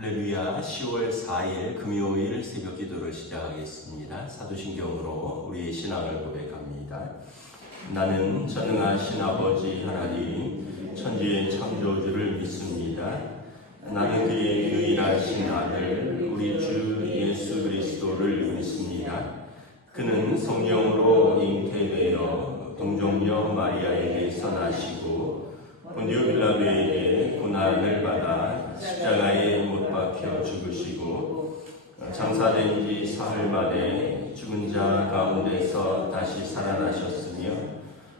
할렐루야. 10월 4일 금요일 새벽 기도를 시작하겠습니다. 사도신경으로 우리의 신앙을 고백합니다. 나는 전능하신 아버지 하나님 천지의 창조주를 믿습니다. 나는 그의 유일하신 아들 우리 주 예수 그리스도를 믿습니다. 그는 성령으로 잉태되어 동정녀 마리아에게서 나시고 본디오 빌라도에게 고난을 받아 십자가에 못 박혀 죽으시고 장사된 지 사흘 만에 죽은 자 가운데서 다시 살아나셨으며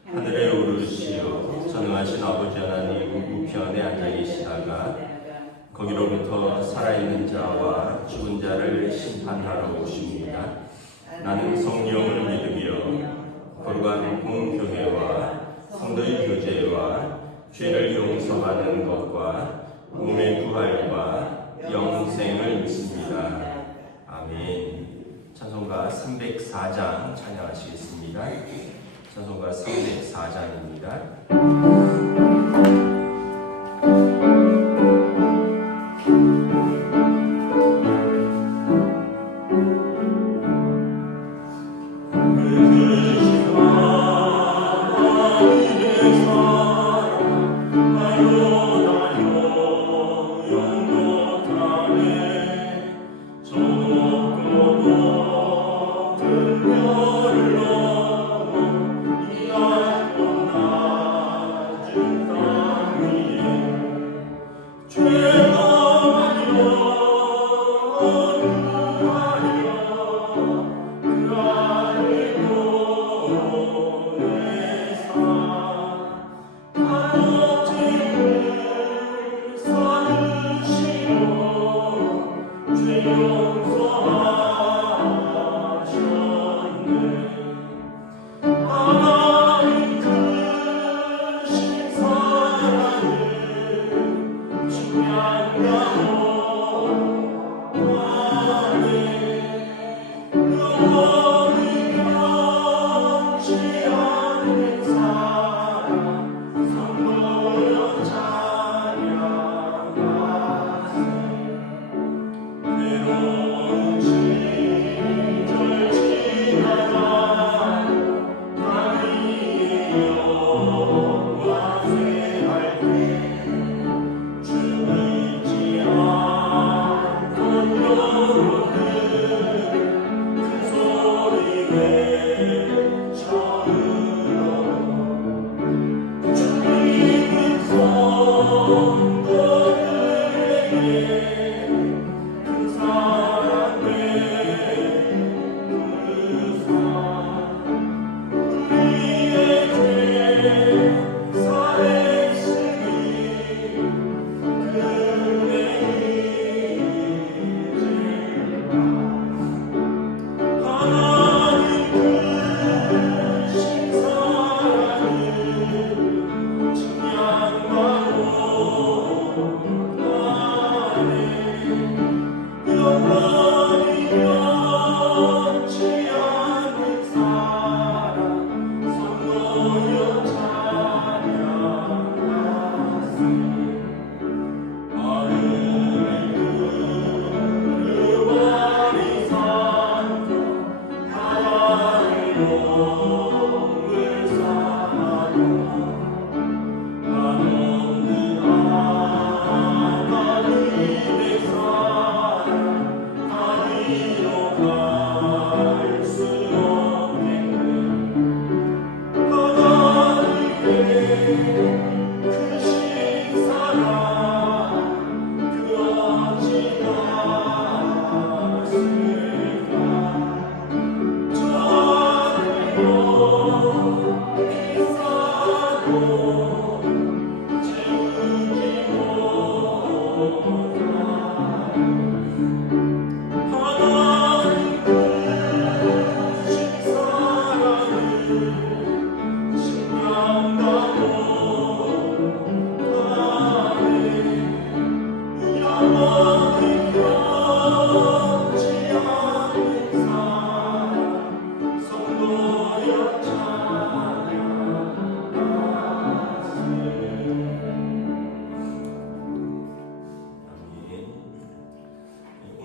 하늘에 오르시어 전능하신 아버지 하나님 우편에 앉아 계시다가 거기로부터 살아있는 자와 죽은 자를 심판하러 오십니다. 나는 성령을 믿으며 거룩한 공교회와 성도의 교제와 죄를 용서받는 것과 몸의 부활과 영생을 믿습니다. 아멘. 찬송가 304장 찬양하시겠습니다. 찬송가 304장입니다.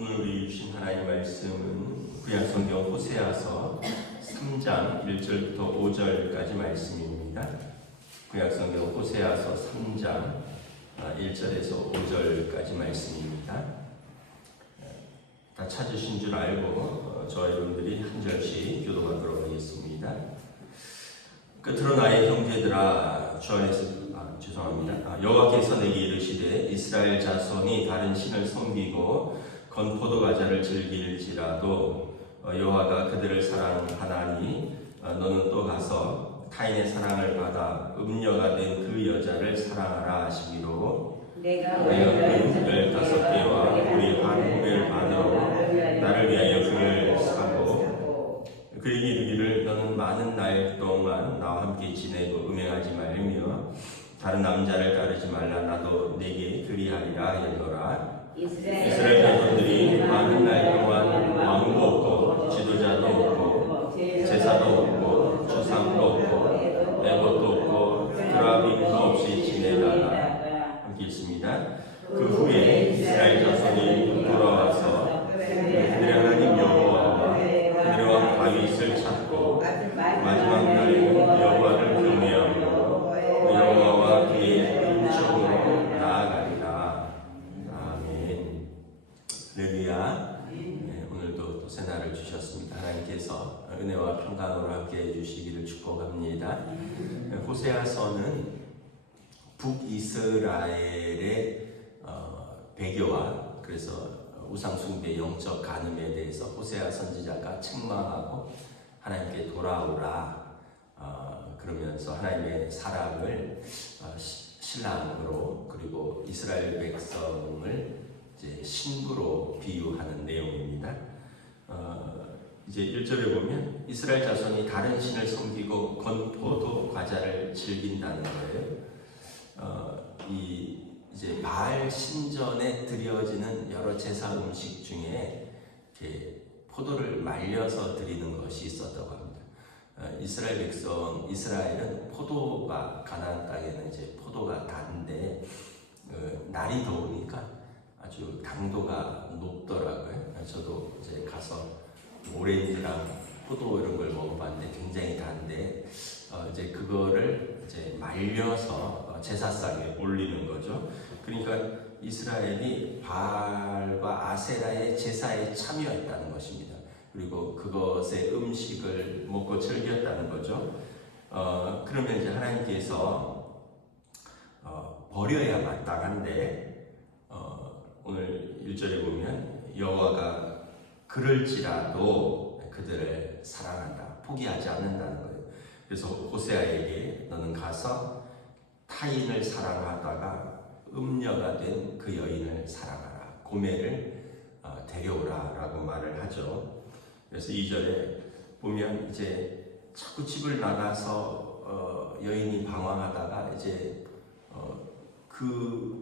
오늘 우리 주신 하나님의 말씀은 구약성경 호세아서 3장 1절부터 5절까지 말씀입니다. 구약성경 호세아서 3장 1절에서 5절까지 말씀입니다. 다 찾으신 줄 알고 저와 여러분들이 한 절씩 교독하도록 하겠습니다. 끝으로 나의 형제들아 주 안에서 여호와께서 내게 이르시되 이스라엘 자손이 다른 신을 섬기고 건포도 과자를 즐길지라도 여호와가 그들을 사랑하나니 너는 또 가서 타인의 사랑을 받아 음녀가 된 그 여자를 사랑하라 하시기로 내가 그 15개와 우리 한 후배를 받으러 나를 위하여 그를 사고 그에게 이르기를 너는 많은 날 동안 나와 함께 지내고 음행하지 말며 다른 남자를 따르지 말라 나도 내게 그리하리라 하였노라. 이스라엘 자손들이 많은 날 동안 왕도 없고 지도자도 없고 제사도 없고 주상도 없고 에봇도 없고 드라빔도 없이 지내다가 함께 있습니다. 그 후에 이스라엘 자손이 돌아와서 그들의 하나님 여호와와 그들의 왕 다윗을 찾고 마지막 날에는 여호와를 경외하며 여호와와 그의 인적으로 나아가리라. 아멘. 할렐루야. 네, 오늘도 또 새날을 주셨습니다. 하나님께서 은혜와 평강으로 함께 해주시기를 축복합니다. 호세아서는 북이스라엘의 배교와 그래서 우상숭배 영적 간음에 대해서 호세아 선지자가 책망하고 하나님께 돌아오라 그러면서 하나님의 사랑을 신랑으로 그리고 이스라엘 백성을 이제 신부로 비유하는 내용입니다. 이제 1절에 보면 이스라엘 자손이 다른 신을 섬기고 건포도 과자를 즐긴다는 거예요. 이제 바알 신전에 드려지는 여러 제사 음식 중에 이렇게 포도를 말려서 드리는 것이 있었다고 합니다. 이스라엘 백성, 이스라엘은 포도가 가나안 땅에는 이제 포도가 단데 날이 더우니까 아주 당도가 높더라고요. 저도 이제 가서 오렌지랑 포도 이런 걸 먹어봤는데 굉장히 단데 이제 그거를 이제 말려서 제사상에 올리는 거죠. 그러니까 이스라엘이 바알과 아세라의 제사에 참여했다는 것입니다. 그리고 그것의 음식을 먹고 즐겼다는 거죠. 그러면 이제 하나님께서 버려야 마땅한데 오늘 1절에 보면 여호와가 그럴지라도 그들을 사랑한다, 포기하지 않는다는 거예요. 그래서 호세아에게 너는 가서 타인을 사랑하다가 음녀가 된 그 여인을 사랑하라, 고매를 데려오라 라고 말을 하죠. 그래서 2절에 보면 이제 자꾸 집을 나가서 여인이 방황하다가 이제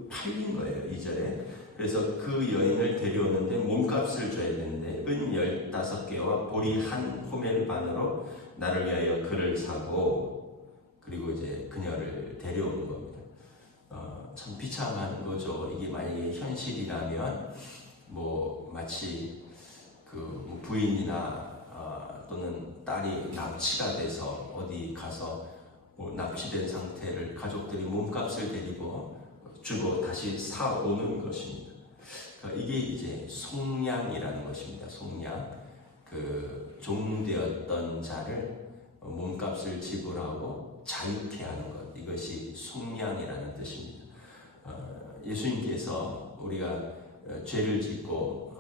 팔린 거예요. 2절에. 그래서 그 여인을 데려오는데 몸값을 줘야 되는데 은 15개와 보리 한 호멜 반으로 나를 위하여 그를 사고 그리고 이제 그녀를 데려오는 겁니다. 참 비참한 거죠. 이게 만약에 현실이라면 마치 그 부인이나 또는 딸이 납치가 돼서 어디 가서 납치된 상태를 가족들이 몸값을 데리고 주고 다시 사오는 것입니다. 이게 이제 속량이라는 것입니다. 속량, 그 종되었던 자를 몸값을 지불하고 자유케 하는 것, 이것이 속량이라는 뜻입니다. 예수님께서 우리가 죄를 짓고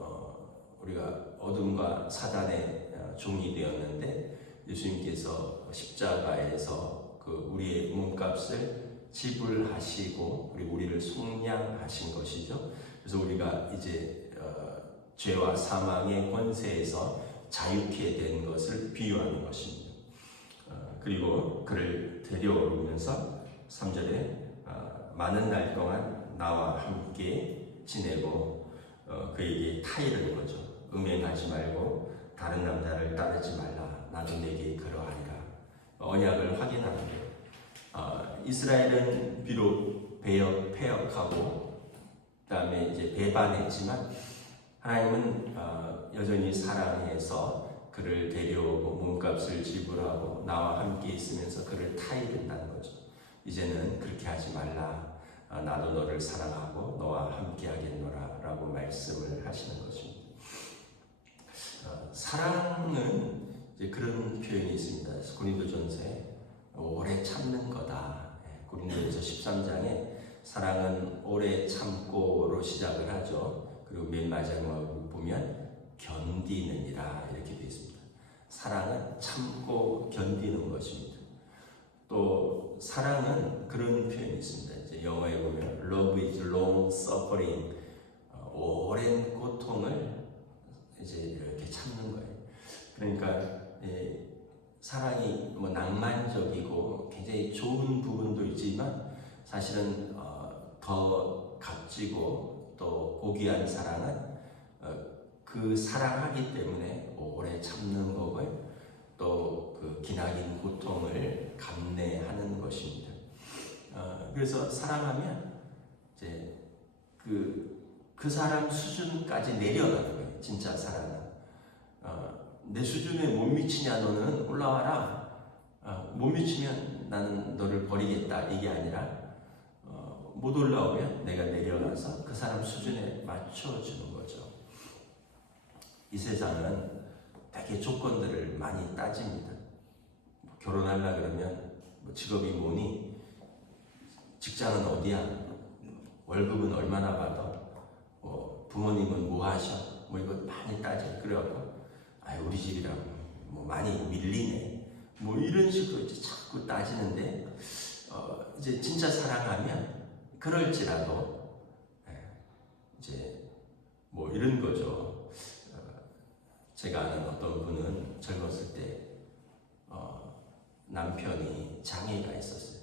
우리가 어둠과 사단의 종이 되었는데 예수님께서 십자가에서 우리의 몸값을 지불하시고 그리고 우리를 속량하신 것이죠. 그래서 우리가 이제 죄와 사망의 권세에서 자유케 된 것을 비유하는 것입니다. 그리고 그를 데려오면서 3절에 많은 날 동안 나와 함께 지내고 그에게 타이르는 거죠. 음행하지 말고 다른 남자를 따르지 말라. 나도 내게 그러하리라. 언약을 확인하는 거예요. 이스라엘은 비록 폐역하고 그다음에 이제 배반했지만 하나님은 여전히 사랑해서 그를 데려오고 몸값을 지불하고 나와 함께 있으면서 그를 타야 된다는 거죠. 이제는 그렇게 하지 말라. 나도 너를 사랑하고 너와 함께 하겠노라 라고 말씀을 하시는 것입니다. 사랑은 이제 그런 표현이 있습니다. 고린도전서에 오래 참는 거다. 고린도전서 13장에 사랑은 오래 참고로 시작을 하죠. 그리고 맨 마지막을 보면 견디느니라 이렇게 되어 있습니다. 사랑은 참고 견디는 것입니다. 또 사랑은 그런 표현이 있습니다. 이제 영어에 보면 love is long suffering, 오랜 고통을 이제 이렇게 참는 거예요. 그러니까 사랑이 뭐 낭만적이고 굉장히 좋은 부분도 있지만 사실은 더 값지고 또 고귀한 사랑은 그 사랑하기 때문에 오래 참는 법을 또 그 기나긴 고통을 감내하는 것입니다. 그래서 사랑하면 이제 그 사람 수준까지 내려가는 거예요. 진짜 사랑은 내 수준에 못 미치냐 너는 올라와라. 못 미치면 나는 너를 버리겠다 이게 아니라 못 올라오면 내가 내려가서 그 사람 수준에 맞춰주는 거죠. 이 세상은 되게 조건들을 많이 따집니다. 결혼하려 그러면 직업이 뭐니? 직장은 어디야? 월급은 얼마나 받아? 부모님은 뭐 하셔? 뭐 이거 많이 따져. 그래갖고 우리 집이랑 뭐 많이 밀리네. 뭐 이런 식으로 이제 자꾸 따지는데 이제 진짜 사랑하면 그럴지라도 이제 뭐 이런 거죠. 제가 아는 어떤 분은 젊었을 때 남편이 장애가 있었어요.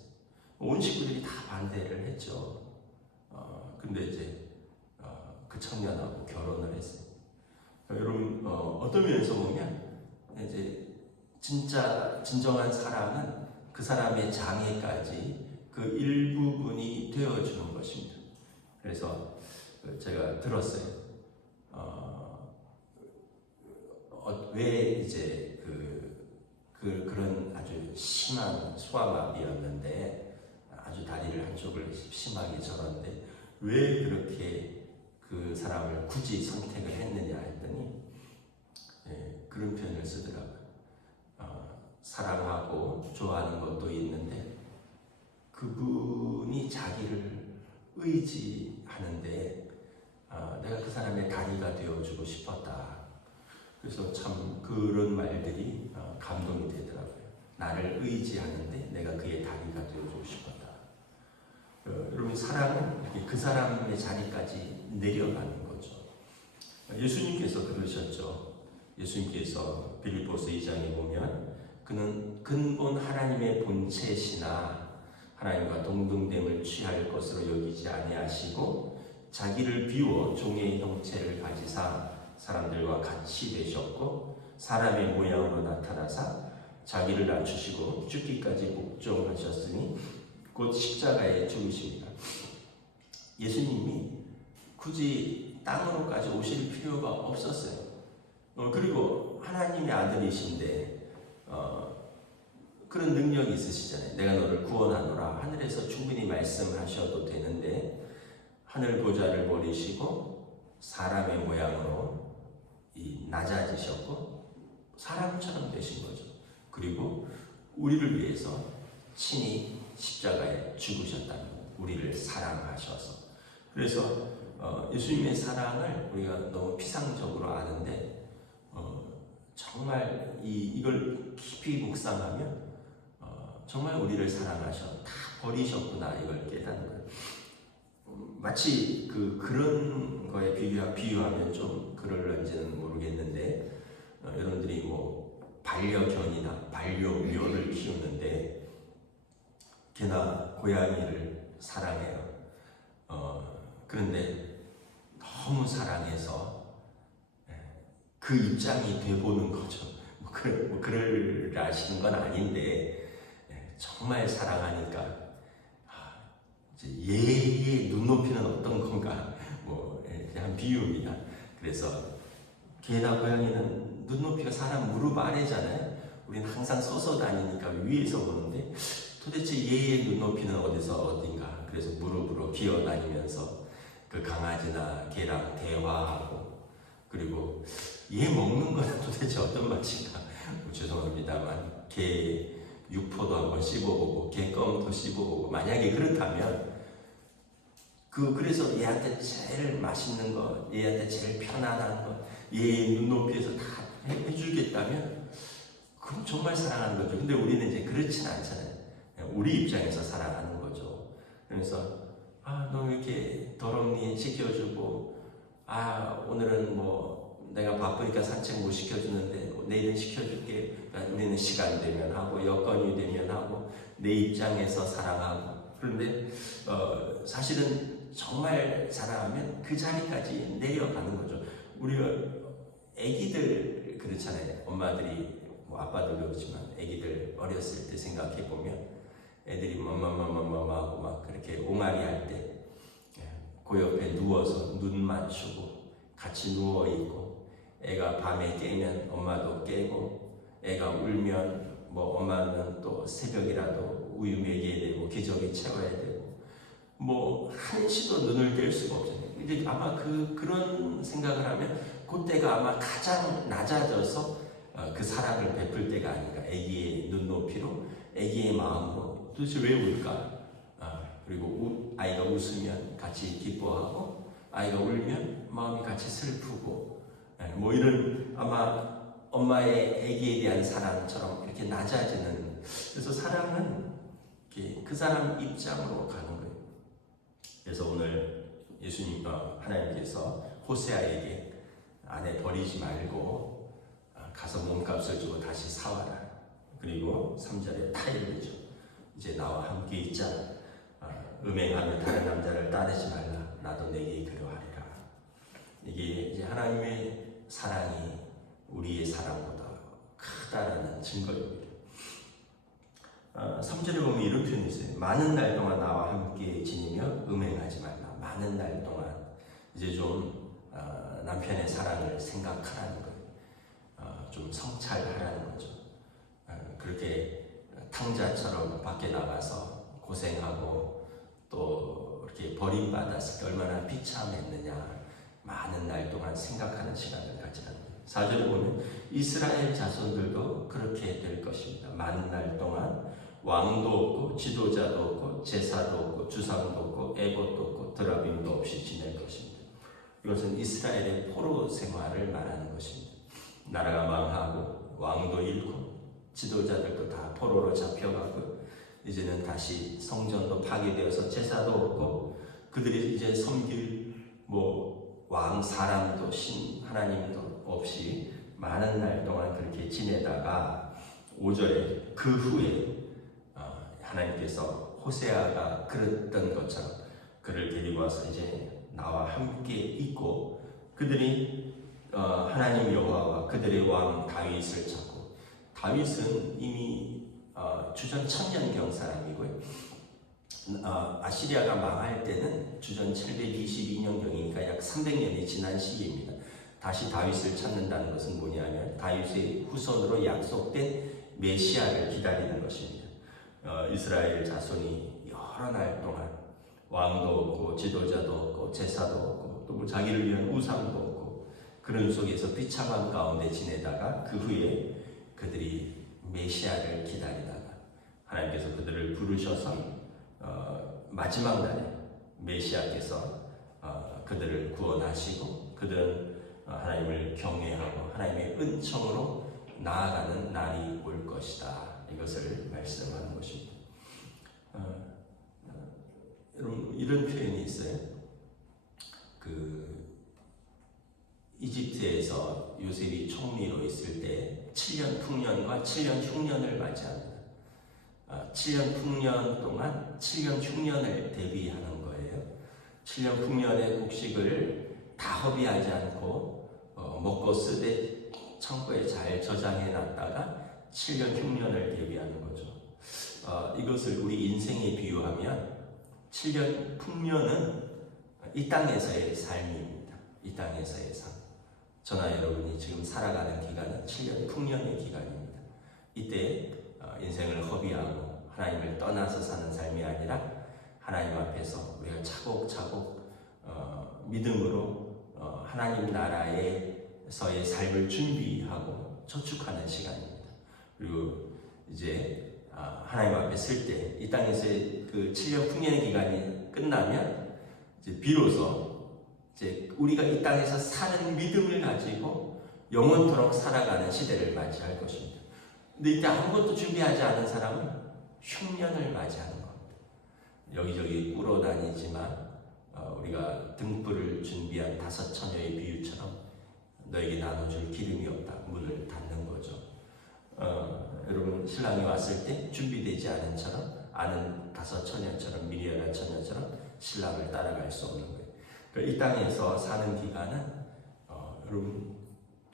온 식구들이 다 반대를 했죠. 근데 이제 그 청년하고 결혼을 했어요. 여러분 어떤 면에서 보면 이제 진짜 진정한 사랑은 그 사람의 장애까지 그 일부분이 되어주는 것입니다. 그래서 제가 들었어요. 왜 이제 그런 아주 심한 소아마비였는데 아주 다리를 한쪽을 심하게 절었는데 왜 그렇게 그 사람을 굳이 선택을 했느냐 했더니 그런 표현을 쓰더라고요. 사랑하고 좋아하는 것도 있는데 그분이 자기를 의지하는데 내가 그 사람의 다리가 되어주고 싶었다. 그래서 참 그런 말들이 감동이 되더라고요. 나를 의지하는데 내가 그의 다리가 되어주고 싶었다. 여러분 사랑은 이렇게 그 사람의 자리까지 내려가는 거죠. 예수님께서 그러셨죠. 예수님께서 빌립보서 2장에 보면 그는 근본 하나님의 본체시나 하나님과 동등됨을 취할 것으로 여기지 아니하시고 자기를 비워 종의 형체를 가지사 사람들과 같이 되셨고 사람의 모양으로 나타나사 자기를 낮추시고 죽기까지 복종하셨으니 곧 십자가에 죽으십니다. 예수님이 굳이 땅으로까지 오실 필요가 없었어요. 그리고 하나님의 아들이신데 그런 능력이 있으시잖아요. 내가 너를 구원하노라. 하늘에서 충분히 말씀하셔도 되는데 하늘 보좌를 버리시고 사람의 모양으로 낮아지셨고 사람처럼 되신 거죠. 그리고 우리를 위해서 친히 십자가에 죽으셨다는 거예요. 우리를 사랑하셔서. 그래서 예수님의 사랑을 우리가 너무 피상적으로 아는데 정말 이걸 깊이 묵상하면 정말 우리를 사랑하셔 다 버리셨구나 이걸 깨닫는 거예요. 마치 그런 거에 비유하면 좀 그럴런지는 모르겠는데 여러분들이 뭐 반려견이나 반려묘를 키우는데 걔나 고양이를 사랑해요. 그런데 너무 사랑해서 그 입장이 돼보는 거죠. 그러시는 건 아닌데 정말 사랑하니까 이제 얘의 눈높이는 어떤 건가 뭐 한 비유입니다. 그래서 개나 고양이는 눈높이가 사람 무릎 아래잖아요. 우리는 항상 서서 다니니까 위에서 보는데 도대체 얘의 눈높이는 어딘가. 그래서 무릎으로 기어 다니면서 그 강아지나 개랑 대화하고, 그리고 얘 먹는 거는 도대체 어떤 맛인가. 죄송합니다만 개 육포도 한번 씹어보고 개 껌도 씹어보고, 만약에 그렇다면 그래서 얘한테 제일 맛있는 거, 얘한테 제일 편안한 거, 얘 눈높이에서 다 해주겠다면 그럼 정말 사랑하는 거죠. 근데 우리는 이제 그렇진 않잖아요. 우리 입장에서 사랑하는 거죠. 그래서 너 왜 이렇게 더럽니? 시켜주고, 오늘은 뭐 내가 바쁘니까 산책 못 시켜주는데 내일은 시켜줄게. 그러니까 우리는 시간 되면 하고 여건이 되면 하고 내 입장에서 사랑하고. 그런데 사실은 정말 사랑하면 그 자리까지 내려가는 거죠. 우리가 애기들 그렇잖아요. 엄마들이, 뭐 아빠도 그렇지만 애기들 어렸을 때 생각해 보면 애들이 하고 막 그렇게 옹알이 할 때 그 옆에 누워서 눈 맞추고 같이 누워 있고, 애가 밤에 깨면 엄마도 깨고, 애가 울면 뭐 엄마는 또 새벽이라도 우유 먹여야 되고 기저귀 채워야 되고, 뭐 한시도 눈을 뗄 수가 없잖아요. 이제 아마 그런 생각을 하면 그때가 아마 가장 낮아져서 그 사랑을 베풀 때가 아닌가. 애기의 눈높이로, 애기의 마음으로 도대체 왜 울까? 그리고 아이가 웃으면 같이 기뻐하고, 아이가 울면 마음이 같이 슬프고, 뭐 이런 아마 엄마의 애기에 대한 사랑처럼 이렇게 낮아지는. 그래서 사랑은 그 사람 입장으로 가는 거예요. 그래서 오늘 하나님께서 호세아에게 아내 버리지 말고 가서 몸값을 주고 다시 사와라. 그리고 3절에 타이르죠. 이제 나와 함께 있자. 음행하며 다른 남자를 따르지 말라. 나도 내게 그러하리라. 이게 이제 하나님의 사랑이 우리의 사랑보다 크다라는 증거입니다. 3절에 보면 이런 표현이 있어요. 많은 날 동안 나와 함께 지니며 음행하지 말라. 많은 날 동안 이제 좀 남편의 사랑을 생각하라는 거예요. 좀 성찰하라는 거죠. 그렇게 탕자처럼 밖에 나가서 고생하고 또 이렇게 버림받았을 때 얼마나 비참했느냐, 많은 날 동안 생각하는 시간을 가지라는 거예요. 4절에 보면 이스라엘 자손들도 그렇게 될 것입니다. 많은 날 동안 왕도 없고 지도자도 없고 제사도 없고 주상도 없고 에봇도 없고 드라빔도 없이 지낼 것입니다. 이것은 이스라엘의 포로 생활을 말하는 것입니다. 나라가 망하고 왕도 잃고 지도자들도 다 포로로 잡혀가고, 이제는 다시 성전도 파괴되어서 제사도 없고, 그들이 이제 섬길 왕 사람도 신 하나님도 없이 많은 날 동안 그렇게 지내다가 5절에 그 후에 하나님께서 호세아가 그랬던 것처럼 그를 데리고 와서 이제 나와 함께 있고, 그들이 하나님 여호와와 그들의 왕 다윗을 찾고, 다윗은 이미 주전 1000년경 사람이고요. 아시리아가 망할 때는 주전 722년경이니까 약 300년이 지난 시기입니다. 다시 다윗을 찾는다는 것은 뭐냐면 다윗의 후손으로 약속된 메시아를 기다리는 것입니다. 이스라엘 자손이 여러 날 동안 왕도 없고 지도자도 없고 제사도 없고 또 자기를 위한 우상도 없고 그런 속에서 비참한 가운데 지내다가 그 후에 그들이 메시아를 기다리다가 하나님께서 그들을 부르셔서 마지막 날에 메시아께서 그들을 구원하시고 그들은 하나님을 경외하고 하나님의 은총으로 나아가는 날이 올 것이다. 이것을 말씀하는 것입니다. 여러분, 이런 표현이 있어요. 이집트에서 요셉이 총리로 있을 때 7년 풍년과 7년 흉년을 맞이합니다. 7년 풍년 동안 7년 흉년을 대비하는 거예요. 7년 풍년의 곡식을 다 허비하지 않고 먹고 쓰되 창고에 잘 저장해 놨다가 7년 흉년을 대비하는 거죠. 이것을 우리 인생에 비유하면 7년 풍년은 이 땅에서의 삶입니다. 이 땅에서의 삶. 저나 여러분이 지금 살아가는 기간은 7년 풍년의 기간입니다. 이때 인생을 허비하고 하나님을 떠나서 사는 삶이 아니라 하나님 앞에서 우리가 차곡차곡 믿음으로 하나님 나라에서의 삶을 준비하고 저축하는 시간입니다. 그리고 이제 하나님 앞에 설 때 이 땅에서의 그 7년 풍년의 기간이 끝나면 이제 비로소 이제 우리가 이 땅에서 사는 믿음을 가지고 영원토록 살아가는 시대를 맞이할 것입니다. 근데 이때 아무것도 준비하지 않은 사람은 흉년을 맞이하는 겁니다. 여기저기 꿇어다니지만 우리가 등불을 준비한 5 처녀의 비유처럼 너에게 나눠줄 기름이 없다. 문을 닫는 거죠. 여러분 신랑이 왔을 때 준비되지 않은 아는 5 처녀처럼 미리아가 처녀처럼 신랑을 따라갈 수 없는 거예요. 그러니까 이 땅에서 사는 기간은 여러분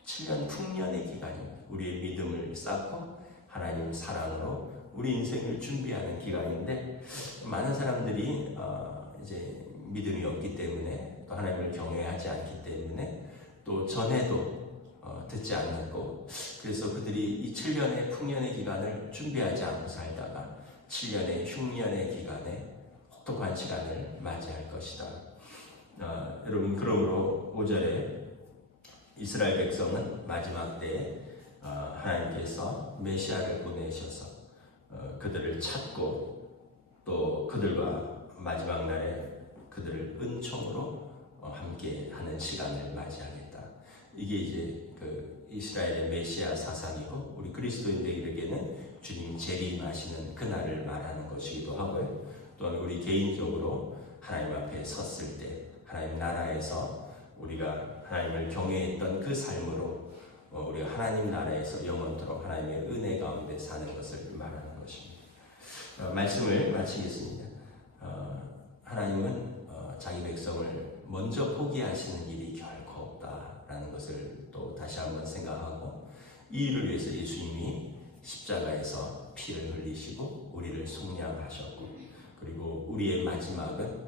7년 풍년의 기간입니다. 우리의 믿음을 쌓고 하나님 사랑으로 우리 인생을 준비하는 기간인데 많은 사람들이 이제 믿음이 없기 때문에 또 하나님을 경외하지 않기 때문에 또 전에도 듣지 않았고 그래서 그들이 이 7년의 풍년의 기간을 준비하지 않고 살다가 7년의 흉년의 기간에 혹독한 시간을 맞이할 것이다. 여러분 그러므로 5절에 이스라엘 백성은 마지막 때에 하나님께서 메시아를 보내셔서 그들을 찾고 또 그들과 마지막 날에 그들을 은총으로 함께 하는 시간을 맞이하겠다. 이게 이제 그 이스라엘의 메시아 사상이고 우리 그리스도인들에게는 주님 재림하시는 그날을 말하는 것이기도 하고요. 또한 우리 개인적으로 하나님 앞에 섰을 때 하나님 나라에서 우리가 하나님을 경외했던 그 삶으로 우리가 하나님 나라에서 영원토록 하나님의 은혜 가운데 사는 것을 말하는 것입니다. 말씀을 마치겠습니다. 하나님은 자기 백성을 먼저 포기하시는 일이 결코 없다라는 것을 또 다시 한번 생각하고 이 일을 위해서 예수님이 십자가에서 피를 흘리시고 우리를 속량하셨고 그리고 우리의 마지막은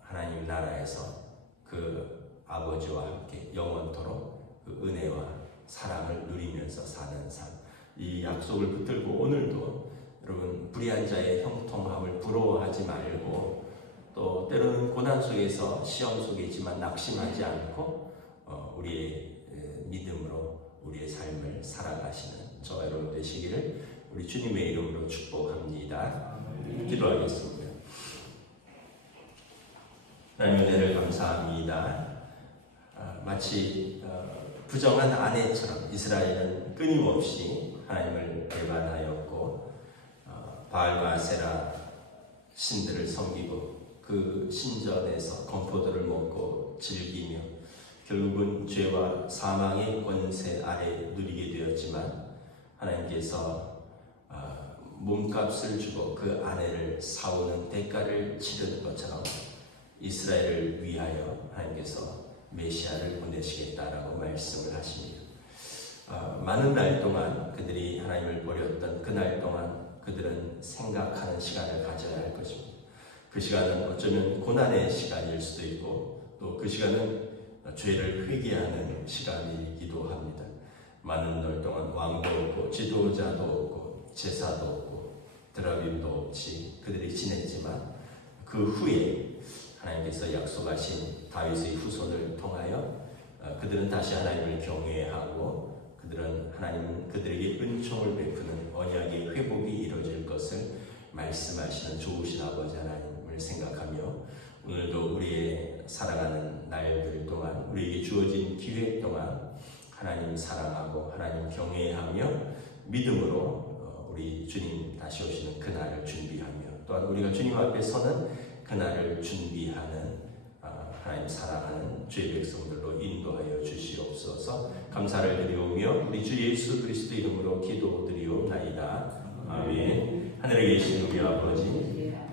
하나님 나라에서 그 아버지와 함께 영원토록 그 은혜와 사랑을 누리면서 사는 삶. 이 약속을 붙들고 오늘도 여러분 불의한 자의 형통함을 부러워하지 말고 또 때로는 고난 속에서 시험 속에 있지만 낙심하지 않고 우리의 믿음으로 우리의 삶을 살아가시는 저와 여러분 되시기를 우리 주님의 이름으로 축복합니다. 기도하겠습니다. 하나님 은혜를 감사합니다. 마치 부정한 아내처럼 이스라엘은 끊임없이 하나님을 배반하였고 바알과 아세라 신들을 섬기고 그 신전에서 건포도를 먹고 즐기며 결국은 죄와 사망의 권세 아래 누리게 되었지만 하나님께서 몸값을 주고 그 아내를 사오는 대가를 치르는 것처럼 이스라엘을 위하여 하나님께서 메시아를 보내시겠다라고 말씀을 하십니다. 많은 날 동안 그들이 하나님을 버렸던 그 날 동안 그들은 생각하는 시간을 가져야 할 것입니다. 그 시간은 어쩌면 고난의 시간일 수도 있고 또 그 시간은 죄를 회개하는 시간이기도 합니다. 많은 날 동안 왕도 없고 지도자도 없고 제사도 없고 드라빔도 없이 그들이 지냈지만 그 후에 하나님께서 약속하신 다윗의 후손을 통하여 그들은 다시 하나님을 경외하고 그들은 하나님 그들에게 은총을 베푸는 언약의 회복이 이루어질 것을 말씀하시는 좋으신 아버지 하나님을 생각하며 오늘도 우리의 살아가는 날들 동안 우리에게 주어진 기회 동안 하나님 사랑하고 하나님 경외하며 믿음으로 우리 주님 다시 오시는 그날을 준비하며 또한 우리가 주님 앞에 서는 그날을 준비하는 하나님 사랑하는 주의 백성들로 인도하여 주시옵소서. 감사를 드리오며 우리 주 예수 그리스도 이름으로 기도드리옵나이다. 아멘. 하늘에 계신 우리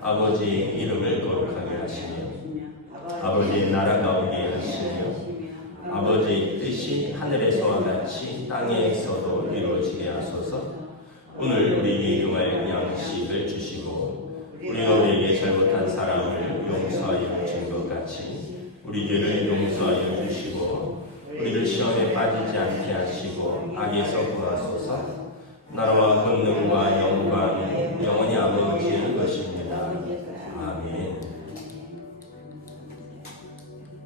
아버지의 이름을 거룩하게 하시며 아버지의 나라가 오게 하시며 아버지의 뜻이 하늘에서와 같이 땅에서도 이루어지게 하소서. 오늘 우리에게 일용할 양식을 주시고 우리가 우리에게 잘못한 사람을 용서하여 준 것 같이 우리 죄를 용서하여 주시고 우리를 당하지 않게 하시고 악에서 구하소서. 나라와 권능과